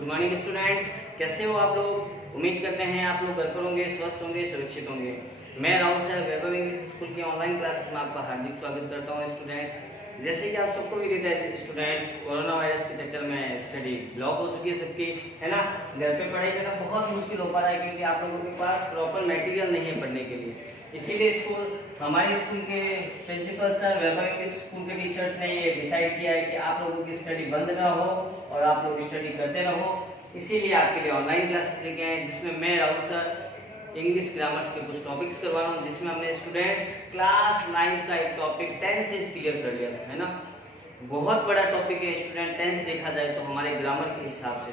Good morning students, कैसे हो आप लोग। उम्मीद करते हैं आप लोग घर पर होंगे, स्वस्थ होंगे, सुरक्षित होंगे। मैं राहुल सर वैभव इंग्लिश स्कूल की ऑनलाइन क्लासेस में आपका हार्दिक स्वागत करता हूं। स्टूडेंट्स, जैसे कि आप सबको भी पता है स्टूडेंट्स, कोरोना वायरस के चक्कर में स्टडी ब्लॉक हो चुकी है सबकी, है ना। घर पे पढ़ाई करना बहुत मुश्किल हो पा रहा है क्योंकि आप लोगों के पास प्रॉपर मटेरियल नहीं है पढ़ने के लिए। इसीलिए हमारे स्कूल के प्रिंसिपल सर वैभव इंग्लिश स्कूल के टीचर्स ने ये डिसाइड किया है कि आप लोगों की स्टडी बंद ना हो और आप लोग स्टडी करते रहो। इसीलिए आपके लिए ऑनलाइन क्लासेस लेके आए, जिसमें मैं राहुल सर इंग्लिश ग्रामर्स के कुछ टॉपिक्स करवा रहा हूँ, जिसमें हमने स्टूडेंट्स क्लास 9 का एक टॉपिक टेंसेस क्लियर कर लिया था, है ना। बहुत बड़ा टॉपिक है स्टूडेंट, टेंस देखा जाए तो हमारे ग्रामर के हिसाब से,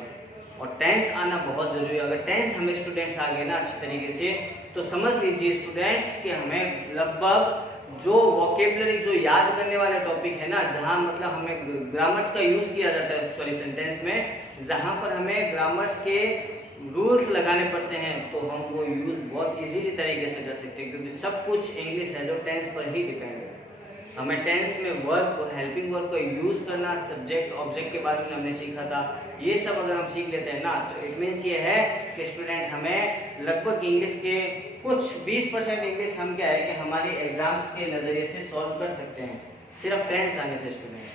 और टेंस आना बहुत जरूरी है। अगर टेंस हमें स्टूडेंट्स आ गए ना अच्छी तरीके से, तो समझ लीजिए स्टूडेंट्स कि हमें लगभग जो वोकेबलरी, जो याद करने वाले टॉपिक है ना, जहाँ मतलब हमें ग्रामर्स का यूज किया जाता है, सॉरी सेंटेंस में, जहाँ पर हमें ग्रामर्स के रूल्स लगाने पड़ते हैं, तो हम वो यूज बहुत इजीली तरीके से कर सकते हैं, क्योंकि सब कुछ इंग्लिश है जो टेंस पर ही डिपेंड है। हमें टेंस में वर्ब, हेल्पिंग वर्ब का यूज करना, सब्जेक्ट ऑब्जेक्ट के बारे में हमने सीखा था। ये सब अगर हम सीख लेते हैं ना, तो इट मीन्स ये है कि स्टूडेंट हमें लगभग इंग्लिश के कुछ 20% इंग्लिश हम क्या है कि हमारी एग्जाम्स के नज़रिए से सॉल्व कर सकते हैं, सिर्फ टेंस आने से स्टूडेंट।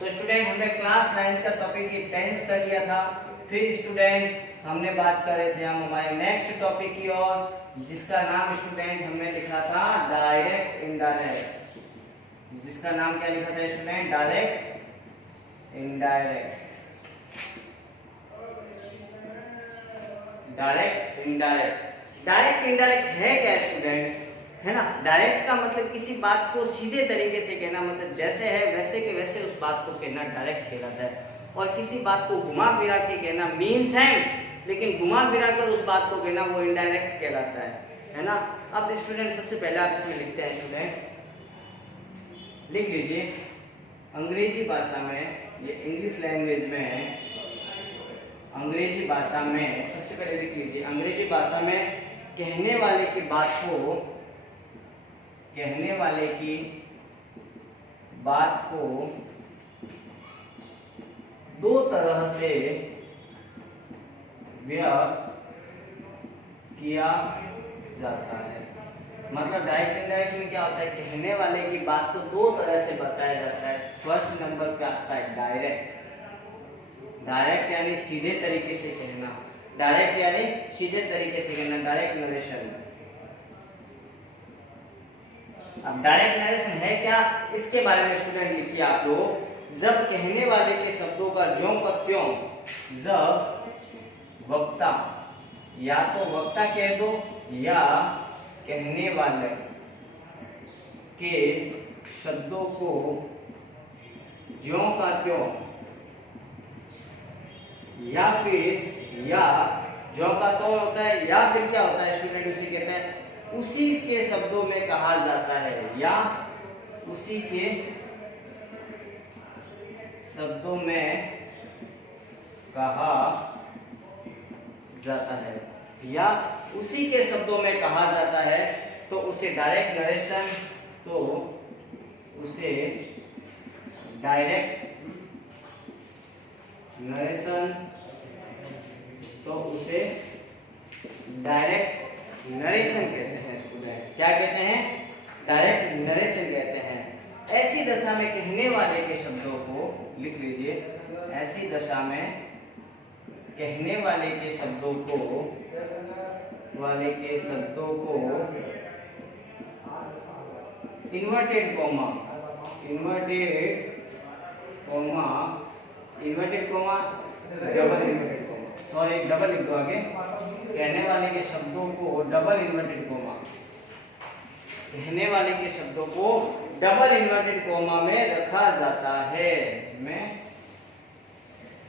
तो स्टूडेंट हमने क्लास 9 का टॉपिक टेंस कर लिया था। फिर स्टूडेंट हमने बात कर रहे थे हम हमारे नेक्स्ट टॉपिक की ओर, जिसका नाम स्टूडेंट हमने लिखा था डायरेक्ट इनडायरेक्ट। जिसका नाम क्या लिखा था student? Direct indirect. Direct indirect. Direct indirect है क्या स्टूडेंट? है ना। डायरेक्ट का मतलब किसी बात को सीधे तरीके से कहना, मतलब जैसे है वैसे के वैसे उस बात को कहना डायरेक्ट कहलाता है। और किसी बात को घुमा फिरा के कहना, मीन्स है लेकिन घुमा फिरा कर उस बात को कहना, वो इनडायरेक्ट कहलाता है ना। अब स्टूडेंट सबसे पहले आप इसमें लिखते हैं स्टूडेंट, लिख लीजिए अंग्रेजी भाषा में, ये इंग्लिश लैंग्वेज में, अंग्रेजी भाषा में सबसे पहले लिख लीजिए अंग्रेजी भाषा में कहने वाले की बात को, कहने वाले की बात को दो तरह से व्यक्त किया जाता है। मतलब डायरेक्ट इनडायरेक्ट में क्या होता है? कहने वाले की बात को दो तरह से बताया जाता है। फर्स्ट नंबर पे आता है डायरेक्ट। डायरेक्ट यानी सीधे तरीके से कहना, डायरेक्ट यानी सीधे तरीके से कहना, डायरेक्ट नरेशन। अब डायरेक्ट नरेशन है क्या, इसके बारे में स्टूडेंट लिखिए आप लोग। जब कहने वाले के शब्दों का ज्यों का त्यों, जब वक्ता, या तो वक्ता कह दो या कहने वाले के शब्दों को ज्यों का त्यों, या फिर या ज्यों का त्यों होता है, या फिर क्या होता है स्टूडेंट, उसे कहते हैं उसी के शब्दों में कहा जाता है, या उसी के शब्दों में कहा जाता है, या उसी के शब्दों में कहा जाता है, तो उसे डायरेक्ट नरेशन, तो उसे डायरेक्ट नरेशन, तो उसे डायरेक्ट नरेशन कहते हैं स्टूडेंट्स। क्या कहते हैं? डायरेक्ट नरेशन कहते हैं। ऐसी दशा में कहने वाले के शब्दों को लिख लीजिए, ऐसी दशा में कहने वाले के शब्दों को, inverted comma, double inverted comma, sorry double लिख दो आगे, कहने वाले के शब्दों को डबल इन्वर्टेड कॉमा, कहने वाले के शब्दों को डबल इन्वर्टेड कॉमा में रखा जाता है, में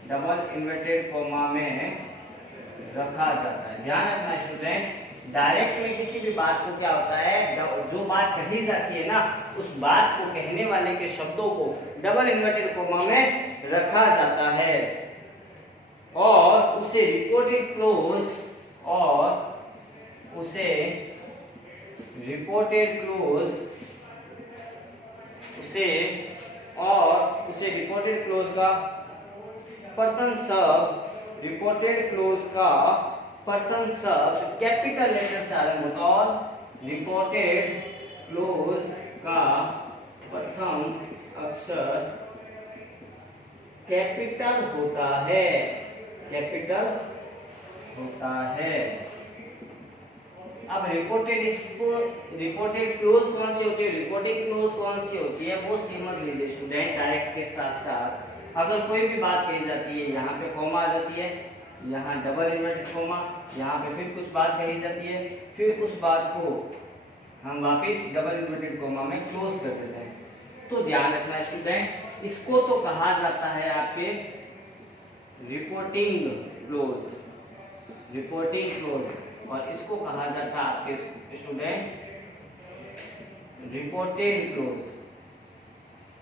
डबल इन्वर्टेड कॉमा में रखा जाता है। ध्यान रखना स्टूडेंट, डायरेक्ट में किसी भी बात को क्या होता है, जो बात कही जाती है ना, उस बात को, कहने वाले के शब्दों को डबल इन्वर्टेड कॉमा में रखा जाता है, और उसे रिपोर्टेड क्लोज, और उसे रिपोर्टेड क्लोज, उसे रिपोर्टेड क्लोज का प्रथम शब्द रिपोर्टेड क्लोज का प्रथम शब्द कैपिटल लेटर से आरंभ होता है और रिपोर्टेड क्लोज का प्रथम अक्षर कैपिटल होता है, कैपिटल होता है। अब रिपोर्टेड क्लोज कौन सी होती है, रिपोर्टेड क्लोज कौन सी होती है वो समझ लीजिए स्टूडेंट। डायरेक्ट के साथ साथ अगर कोई भी बात कही जाती है, यहाँ पे कॉमा आ जाती है, यहाँ डबल इन्वर्टेड कॉमा, यहाँ पे फिर कुछ बात कही जाती है, फिर उस बात को हम वापस डबल इन्वर्टेड कॉमा में क्लोज कर देते हैं। तो ध्यान रखना स्टूडेंट, इसको तो कहा जाता है आपके रिपोर्टिंग क्लोज, रिपोर्टिंग क्लोज, और इसको कहा जाता है आपके स्टूडेंट रिपोर्टेड क्लोज।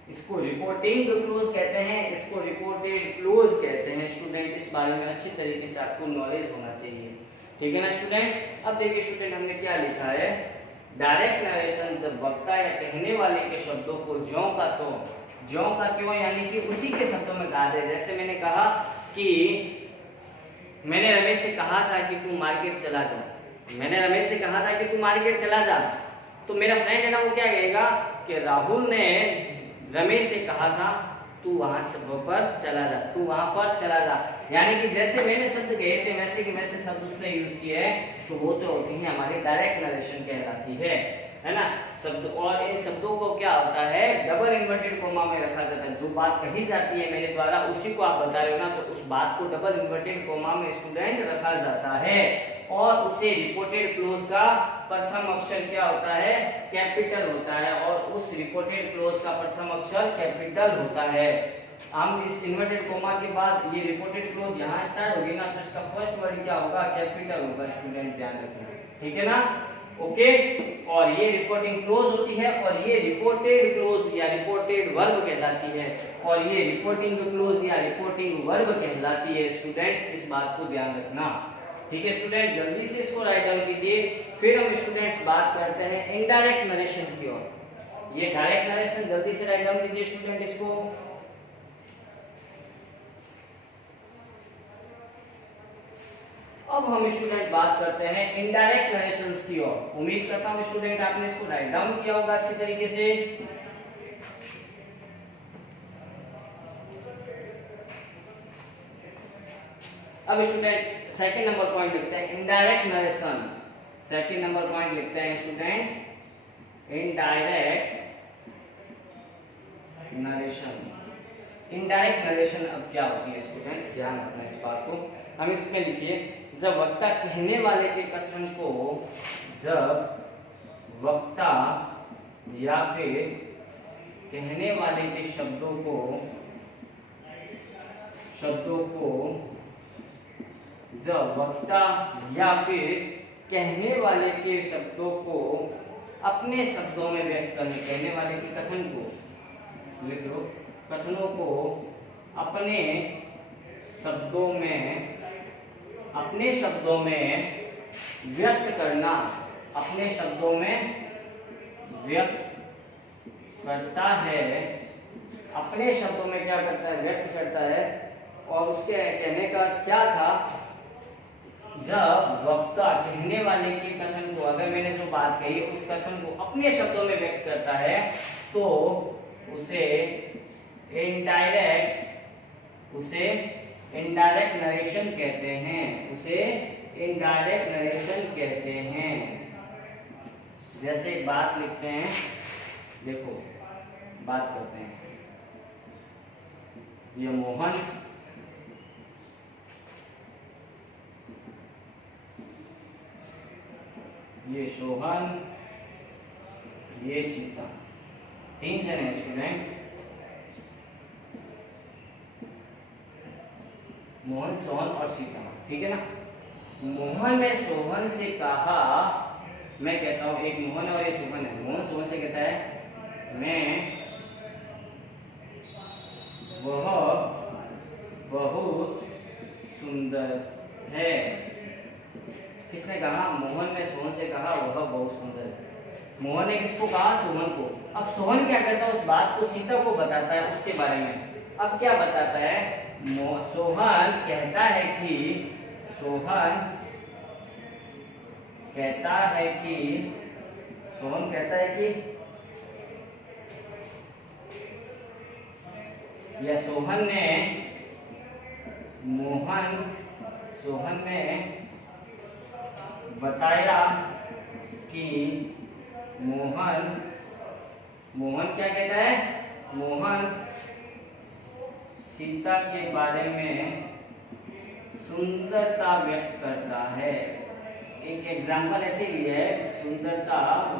इसको रिपोर्टिंग क्लोज कहते हैं, इसको रिपोर्टेड क्लोज कहते हैं। स्टूडेंट इस बारे में अच्छी तरीके से आपको नॉलेज होना चाहिए, ठीक है ना स्टूडेंट। अब देखिए स्टूडेंट, हमने क्या लिखा है, डायरेक्ट नरेशन जब वक्ता या कहने वाले के शब्दों को ज्यों का त्यों यानी कि उसी के शब्दों में कहा जाए। जैसे मैंने कहा कि मैंने रमेश से कहा था कि तू मार्केट चला जा, मैंने रमेश से कहा था कि तू मार्केट चला जा, तो मेरा फ्रेंड है ना वो क्या कहेगा कि राहुल ने रमेश से कहा था तू वहां पर चला जा, तू वहां पर चला जा। यानी कि जैसे मैंने शब्द कहे थे वैसे कि वैसे शब्द उसने यूज किए हैं, तो वो तो होती है हमारी डायरेक्ट नरेशन कहलाती है ना शब्द। और इन शब्दों को क्या होता है, डबल इन्वर्टेड कोमा में रखा जाता है। जो बात कही जाती है मेरे द्वारा उसी को आप बता रहे हो ना, तो उस बात को डबल इन्वर्टेड कोमा में स्टूडेंट रखा जाता है, और उसे रिपोर्टेड क्लोज का प्रथम अक्षर क्या होता है, कैपिटल होता है, और उस रिपोर्टेड क्लोज का प्रथम अक्षर कैपिटल होता है। हम इस इन्वर्टेड कोमा के बाद ये रिपोर्टेड क्लोज यहाँ स्टार्ट होगी ना, तो इसका फर्स्ट वर्ड क्या होगा, कैपिटल होगा। स्टूडेंट ध्यान रखना, ठीक है ना, ओके। और ये रिपोर्टिंग क्लोज होती है, और ये रिपोर्टेड क्लोज या रिपोर्टेड वर्ब कहलाती है, और ये रिपोर्टिंग क्लोज या रिपोर्टिंग वर्ब कहलाती है। स्टूडेंट्स इस बात को ध्यान रखना, ठीक है स्टूडेंट। जल्दी से इसको राइट डाउन कीजिए। फिर हम स्टूडेंट्स बात करते हैं इनडायरेक्ट नरेशन की ओर। ये डायरेक्ट नरेशन जल्दी से राइट डाउन कीजिए स्टूडेंट इसको। अब हम स्टूडेंट बात करते हैं इनडायरेक्ट नरेशंस की ओर। उम्मीद करता हूं स्टूडेंट आपने इसको राइट डाउन किया होगा अच्छी तरीके से। अब स्टूडेंट सेकंड नंबर पॉइंट लिखते हैं indirect narration. Second number point लिखते हैं student indirect narration. Indirect narration अब क्या होती है स्टूडेंट, ध्यान रखना इस बात को। हम इसमें लिखिए, जब वक्ता कहने वाले के कथन को, जब वक्ता या फिर कहने वाले के शब्दों को जब वक्ता या फिर कहने वाले के शब्दों को अपने शब्दों में व्यक्त करने, कहने वाले के कथन को लिख लो, कथनों को अपने शब्दों में व्यक्त करना, अपने शब्दों में व्यक्त करता है, अपने शब्दों में क्या करता है, व्यक्त करता है। और उसके कहने का क्या था, जब वक्ता कहने वाले के कथन को, अगर मैंने जो बात कही उस कथन को अपने शब्दों में व्यक्त करता है, तो उसे इनडायरेक्ट नरेशन कहते हैं, उसे इनडायरेक्ट नरेशन कहते हैं। जैसे एक बात लिखते हैं, देखो बात करते हैं, ये मोहन ये सोहन ये सीता, तीन जने हैं स्टूडेंट, मोहन सोहन और सीता, ठीक है ना। मोहन ने सोहन से कहा, मैं कहता हूं एक मोहन और एक सोहन है, मोहन सोहन से कहता है मैं वह बहुत सुंदर है। किसने कहा, मोहन ने सोहन से कहा वह बहुत सुंदर है। मोहन ने किसको कहा, सोहन को। अब सोहन क्या करता है, उस बात को सीता को बताता है उसके बारे में। अब क्या बताता है, सोहन कहता है कि सोहन कहता है कि या सोहन ने बताया कि मोहन क्या कहता है? मोहन सीता के बारे में सुंदरता व्यक्त करता है। एक एग्जाम्पल ऐसे लिया है, सुंदरता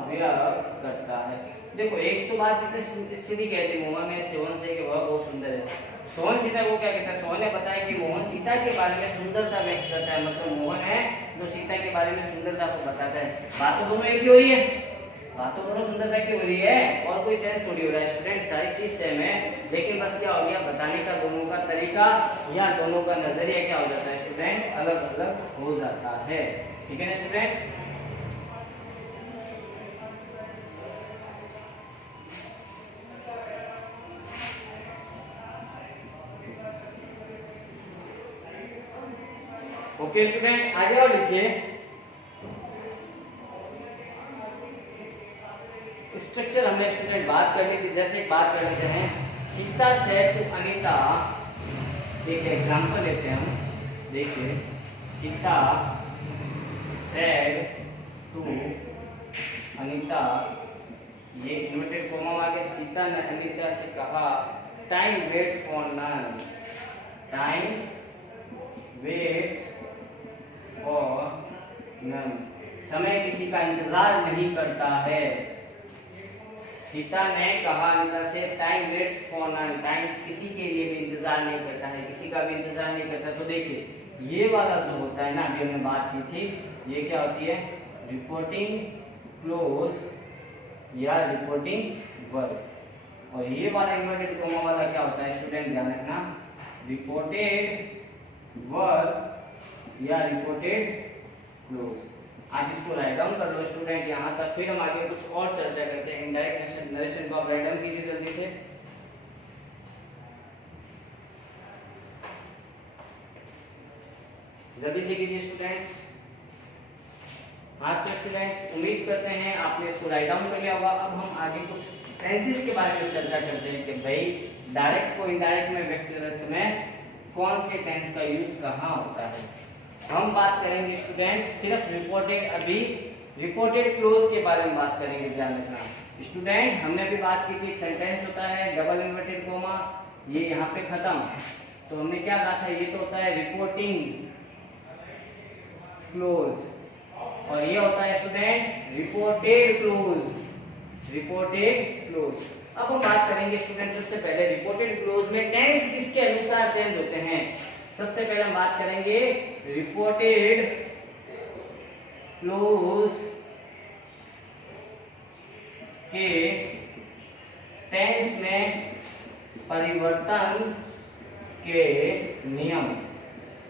व्यक्त करता है। देखो एक तो बात इतनी सीधी कहती है, मोहन ने सोहन से कि वह बहुत सुंदर है। सोहन सीता को क्या कहता है? सोहन ने बताया कि मोहन सीता के बारे में सुंदरता व्यक्त करता है, मतलब मोहन है जो सीता के बारे में सुंदरता को बताता है। बात तो दोनों एक ही हो रही है, बात तो दोनों सुंदरता की हो रही है, और कोई चेंज थोड़ी हो रहा है स्टूडेंट, सारी चीज सेम है। लेकिन बस क्या हो गया, बताने का दोनों का तरीका या दोनों का नजरिया क्या हो जाता है स्टूडेंट, अलग अलग हो जाता है। ठीक है ना स्टूडेंट? ओके स्टूडेंट, आगे और लिखिए। स्ट्रक्चर हमने स्टूडेंट बात कर ली थी, जैसे एक बात कर लेते हैं, सीता सेड टू अनीता। एक एग्जांपल लेते हैं हम, देखिए सीता सेड टू अनीता, ये इन्वर्टेड कोमा आ गया। सीता ने अनीता से कहा, time waits for none, time waits for none, समय किसी का इंतजार नहीं करता है। सीता ने कहा अनीता से, time waits for none, time किसी के लिए भी इंतजार नहीं करता है, किसी का भी इंतजार नहीं करता। तो देखिए ये वाला जो होता है ना, अभी हमने बात की थी, ये क्या होती है? रिपोर्टिंग क्लोज या रिपोर्टिंग वर्ब। और ये वाला इन्वर्टेड कोमा वाला क्या होता है स्टूडेंट, ध्यान रखना, रिपोर्टेड वर्ब या रिपोर्टेड क्लोज। आप इसको राइट डाउन कर लो स्टूडेंट यहाँ तक, फिर हम आगे कुछ और चर्चा करते हैं। इनडायरेक्ट नरेशन को आप राइट डाउन कीजिए जल्दी से। जल्दी से कीजिए स्टूडेंट्स। हाँ तो स्टूडेंट्स, उम्मीद करते हैं आपने इसको राइट डाउन कर लिया होगा। अब हम आगे कुछ टेंसेस के बारे में चर्चा करते हैं कि भाई डायरेक्ट को इनडायरेक्ट में व्यक्त करते समय कौन से टेंस का यूज कहाँ होता है। हम बात करेंगे स्टूडेंट सिर्फ रिपोर्टेड, अभी रिपोर्टेड क्लोज के बारे में बात करेंगे, ध्यान रखना स्टूडेंट। हमने अभी बात की थी, एक सेंटेंस होता है डबल इन्वर्टेड कोमा, ये यहाँ पे खत्म, तो हमने क्या कहा था, ये तो होता है रिपोर्टिंग क्लोज, और ये होता है student reported close, reported close. अब हम बात करेंगे स्टूडेंट सबसे पहले रिपोर्टेड क्लोज में टेंस किसके अनुसार चेंज होते हैं। सबसे पहले हम बात करेंगे रिपोर्टेड क्लोज के टेंस में परिवर्तन के नियम।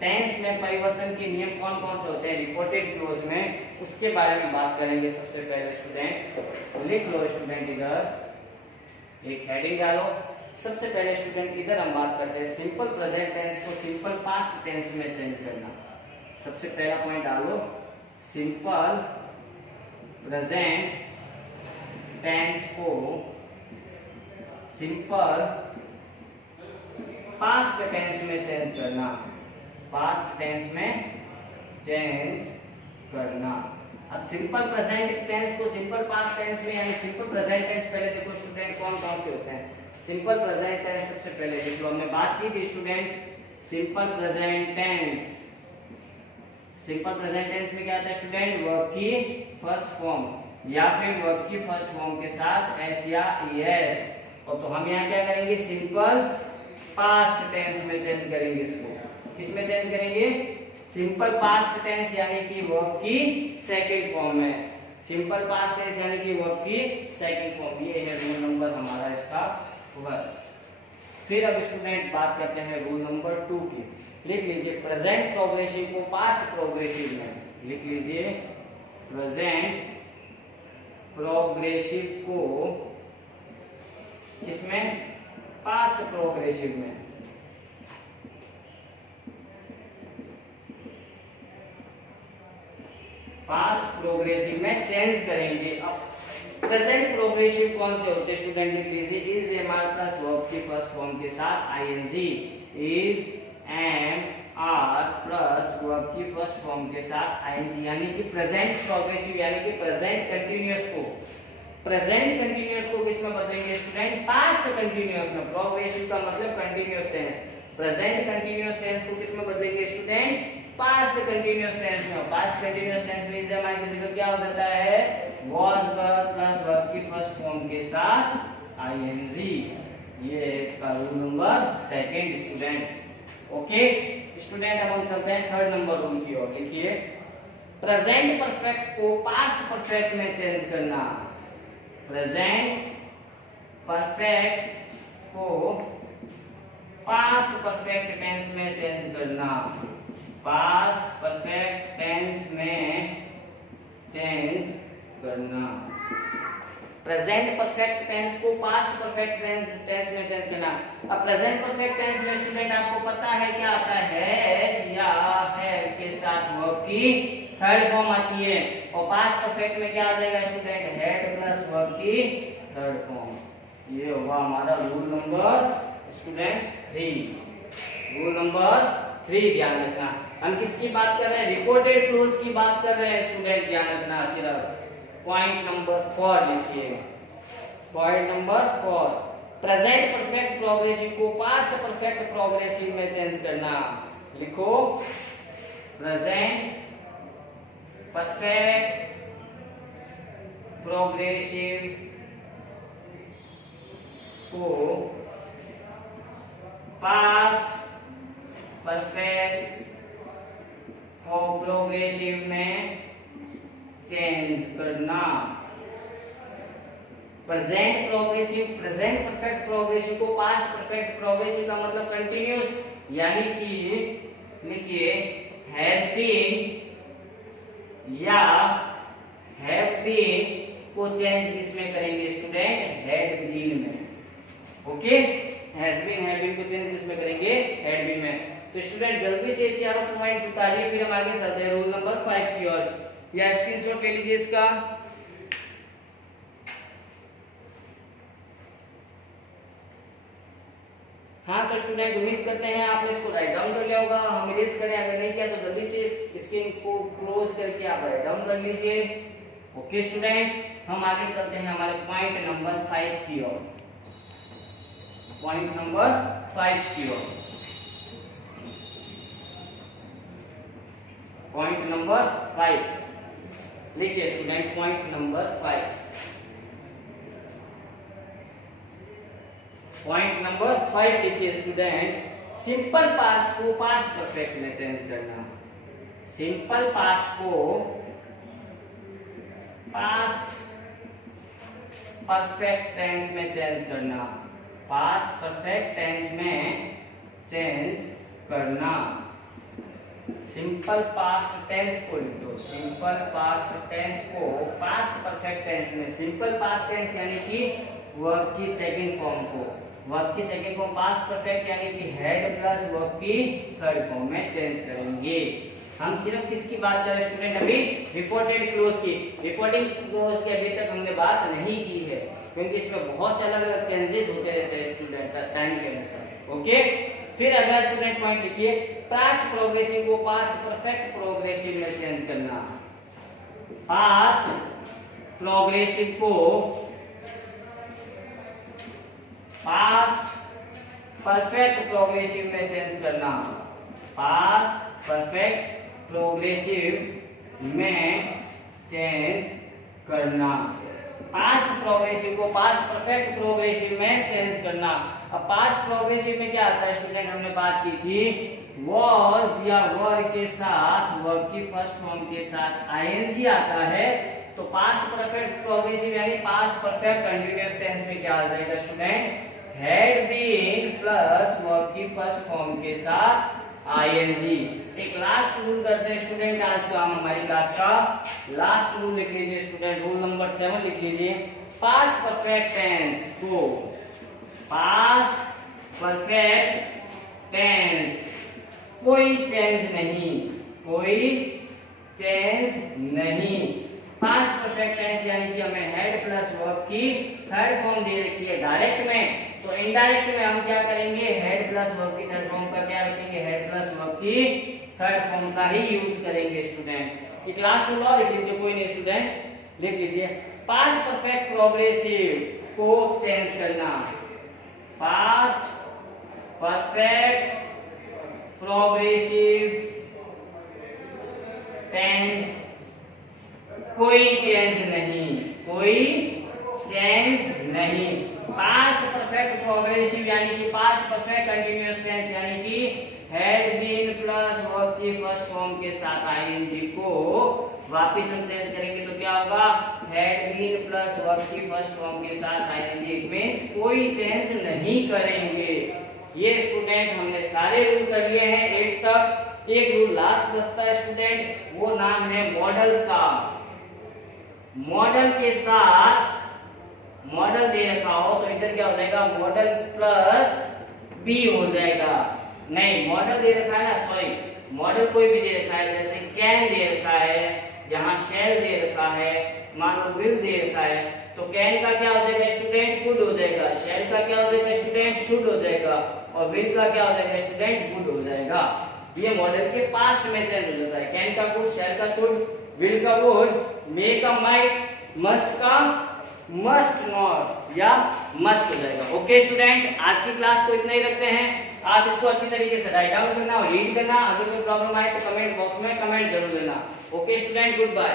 टेंस में परिवर्तन के नियम कौन कौन से होते हैं रिपोर्टेड क्लोज में, उसके बारे में बात करेंगे। सबसे पहले स्टूडेंट लिख लो स्टूडेंट, इधर एक हेडिंग डालो। सबसे पहले स्टूडेंट इधर हम बात करते हैं सिंपल प्रेजेंट टेंस को सिंपल पास्ट टेंस में चेंज करना। सबसे पहला पॉइंट डालो, सिंपल प्रेजेंट टेंस को सिंपल पास्ट टेंस में चेंज करना, पास्ट टेंस में चेंज करना। अब सिंपल प्रेजेंट टेंस को सिंपल पास्ट टेंस में, यानी सिंपल प्रेजेंट टेंस पहले देखो स्टूडेंट कौन कौन से होते हैं। सिंपल प्रेजेंट टेंस सबसे पहले देख लो, हमने बात की थी student simple present tense. Simple present tense में क्या आता है स्टूडेंट, वर्ब की फर्स्ट फॉर्म या फिर वर्ब की फर्स्ट फॉर्म के साथ एस या ईएस। और तो हम यहाँ क्या करेंगे, सिंपल पास्ट टेंस में चेंज करेंगे इसको। किस में चेंज करेंगे, सिंपल पास्ट टेंस यानी कि वर्ब की सेकंड फॉर्म में। सिंपल पास्ट टेंस यानी कि वर्ब की सेकंड फॉर्म, ये है रूल नंबर हमारा इसका फर्स्ट। फिर अब स्टूडेंट बात करते हैं रूल नंबर 2 की। लिख लीजिए प्रेजेंट प्रोग्रेसिव को पास्ट प्रोग्रेसिव में, लिख लीजिए प्रेजेंट प्रोग्रेसिव को किसमें, पास्ट प्रोग्रेसिव में। प्रोग्रेसिव में चेंज करेंगे। अब प्रेजेंट प्रोग्रेसिव कौन से होते हैं स्टूडेंट, लिख लीजिए is am are plus verb की फर्स्ट फॉर्म के साथ ING, is am are plus verb की फर्स्ट फॉर्म के साथ आईएनजी, यानी कि प्रेजेंट प्रोग्रेसिव यानी कि प्रेजेंट कंटीन्यूअस को किस में बदलेंगे स्टूडेंट, पास्ट कंटीन्यूअस में। प्रोग्रेसिव का मतलब continuous tense, present continuous tense को किस में बदलेंगे स्टूडेंट, पास्ट कंटीन्यूअस टेंस में। पास्ट कंटीन्यूअस टेंस में इज हमारे किसी का क्या हो जाता है, was verb प्लस वर्ब की फर्स्ट फॉर्म के साथ आईएनजी। ये है इसका rule number second students. Okay student, अब हम चलते हैं थर्ड नंबर रूल की ओर। लिखिए प्रेजेंट परफेक्ट को पास्ट परफेक्ट में चेंज करना। प्रेजेंट परफेक्ट को पास्ट परफेक्ट टेंस में चेंज करना। पास्ट परफेक्ट टेंस में चेंज करना। प्रेजेंट परफेक्ट टेंस को पास्ट परफेक्ट टेंस में चेंज करना। अब प्रेजेंट परफेक्ट टेंस में स्टूडेंट आपको पता है क्या आता है, या हैव के साथ वर्ब की थर्ड फॉर्म आती है, और पास्ट परफेक्ट में क्या आ जाएगा स्टूडेंट, हैड प्लस वर्ब की थर्ड फॉर्म। ये होगा हमारा rule number students 3। Rule number 3 ध्यान रखना। हम किसकी बात कर रहे हैं, रिपोर्टेड क्लोज की बात कर रहे हैं स्टूडेंट, ध्यान रखना। सिर्फ पॉइंट नंबर 4 लिखिए। Point number 4, present perfect progressive को पास्ट परफेक्ट प्रोग्रेसिव में चेंज करना। लिखो प्रेजेंट परफेक्ट प्रोग्रेसिव को पास्ट परफेक्ट प्रोग्रेसिव में चेंज करना। प्रेजेंट परफेक्ट प्रोग्रेसिव को पास्ट परफेक्ट प्रोग्रेसिव का मतलब कंटिन्यूअस, यानी कि लिखिए हैज बीन या हैव बीन को चेंज किसमें करेंगे स्टूडेंट, हैड बीन में। Okay, has been have been को चेंज किसमें करेंगे, हैड बीन में। तो स्टूडेंट जल्दी से चारों पॉइंट उतारिए, फिर हम आगे चलते हैं रूल नंबर 5 की ओर। या स्क्रीनशॉट ले लीजिए इसका। हाँ तो स्टूडेंट उम्मीद करते हैं आपने इसको राइट डाउन कर लिया होगा। हम इरेज करें, अगर नहीं किया तो जल्दी से स्क्रीन को क्लोज करके आप राइट डाउन कर लीजिए। ओके स्टूडेंट, हम आगे चलते हैं हमारे पॉइंट नंबर 5 की ओर। पॉइंट नंबर 5 की ओर। पॉइंट नंबर 5 लिखिए student. Point number 5, point number 5 लिखिए स्टूडेंट। सिंपल पास्ट को पास्ट परफेक्ट में चेंज करना। सिंपल पास्ट को पास्ट परफेक्ट टेंस में चेंज करना। पास्ट परफेक्ट टेंस में चेंज करना। सिंपल पास्ट टेंस को लिख दो। सिंपल पास्ट टेंस को पास्ट परफेक्ट टेंस में, सिंपल पास्ट टेंस यानी कि वर्ब की सेकंड फॉर्म को, वर्ब की सेकंड फॉर्म पास्ट परफेक्ट यानी कि हैड प्लस वर्ब की थर्ड फॉर्म में चेंज करेंगे। हम सिर्फ किसकी बात कर रहे हैं स्टूडेंट, अभी रिपोर्टेड क्लोज की। रिपोर्टिंग क्लोज की अभी तक हमने बात नहीं की है, क्योंकि इसमें बहुत से अलग अलग चेंजेस होते रहते हैं स्टूडेंट टाइम के अनुसार। ओके, फिर अगला स्टूडेंट पॉइंट लिखिए, पास्ट प्रोग्रेसिव को पास्ट परफेक्ट प्रोग्रेसिव में चेंज करना। पास्ट प्रोग्रेसिव को पास्ट परफेक्ट प्रोग्रेसिव में चेंज करना। पास्ट परफेक्ट प्रोग्रेसिव में चेंज करना। पास्ट प्रोग्रेसिव को पास्ट परफेक्ट प्रोग्रेसिव में चेंज करना। अब पास्ट प्रोग्रेसिव में क्या आता है स्टूडेंट, हमने बात की थी was या वर के साथ वर्ब की फर्स्ट फॉर्म के साथ आईएनजी आता है। तो पास्ट परफेक्ट प्रोग्रेसिव यानी पास्ट परफेक्ट कंटीन्यूअस टेंस में क्या आ जाएगा student, had been plus verb की फर्स्ट फॉर्म के साथ आईएनजी। एक लास्ट रूल करते हैं स्टूडेंट आज का, हम हमारी क्लास का लास्ट रूल लिख लीजिए स्टूडेंट। रूल नंबर 7 लिख लीजिए। पास्ट परफेक्ट टेंस को पास्ट परफेक्ट टेंस कोई चेंज नहीं, कोई चेंज नहीं पास्ट परफेक्ट टेंस यानी कि हमें हेड प्लस वर्ब की थर्ड फॉर्म दे रखी है डायरेक्ट में, तो इनडायरेक्ट में हम क्या करेंगे, हेड प्लस वर्ब की थर्ड फॉर्म का क्या रखेंगे, हेड प्लस वर्ब की थर्ड फॉर्म का ही यूज करेंगे स्टूडेंट। ये क्लास रूल और लिख लीजिए, कोई नहीं स्टूडेंट लिख लीजिए। पास्ट परफेक्ट प्रोग्रेसिव को चेंज करना, पास्ट परफेक्ट प्रोग्रेसिव टेंस कोई चेंज नहीं, कोई चेंज नहीं। पास्ट परफेक्ट प्रोग्रेसिव यानी कि पास्ट परफेक्ट कंटीन्यूअस टेंस यानी कि हैड बीन प्लस वर्ब की फर्स्ट फॉर्म के साथ आईएनजी को वापस हम चेंज करेंगे तो क्या होगा, हैड बीन प्लस वर्ब की फर्स्ट फॉर्म के साथ आईएनजी, इट मींस कोई चेंज नहीं करेंगे। ये स्टूडेंट हमने सारे रूल कर लिए हैं 8 तक। एक रूल लास्ट बचता है स्टूडेंट, वो नाम है मॉडल्स का। मॉडल के साथ मॉडल दे रखा हो तो इधर क्या हो जाएगा, मॉडल प्लस बी हो जाएगा। नहीं, मॉडल दे रखा है ना, सॉरी, मॉडल कोई भी दे रखा है, जैसे कैन दे रखा है, यहाँ शेल दे रखा है, मान लो विल दे रखा है, तो कैन का क्या हो जाएगा स्टूडेंट, कुड हो जाएगा। शेल का क्या हो जाएगा स्टूडेंट, शुड हो जाएगा। और विल का क्या हो जाएगा स्टूडेंट, वुड हो जाएगा। ये मॉडल के पास्ट में चेंज हो जाता है। कैन का कुड, शेल का शुड, विल का वुड, मे का माइट, मस्ट का मस्ट नॉट या मस्ट हो जाएगा। ओके स्टूडेंट, आज की क्लास को इतना ही रखते हैं। आप इसको अच्छी तरीके से राइट डाउन करना और रीड करना। अगर कोई प्रॉब्लम आए तो कमेंट बॉक्स में कमेंट जरूर देना। Okay student, good bye.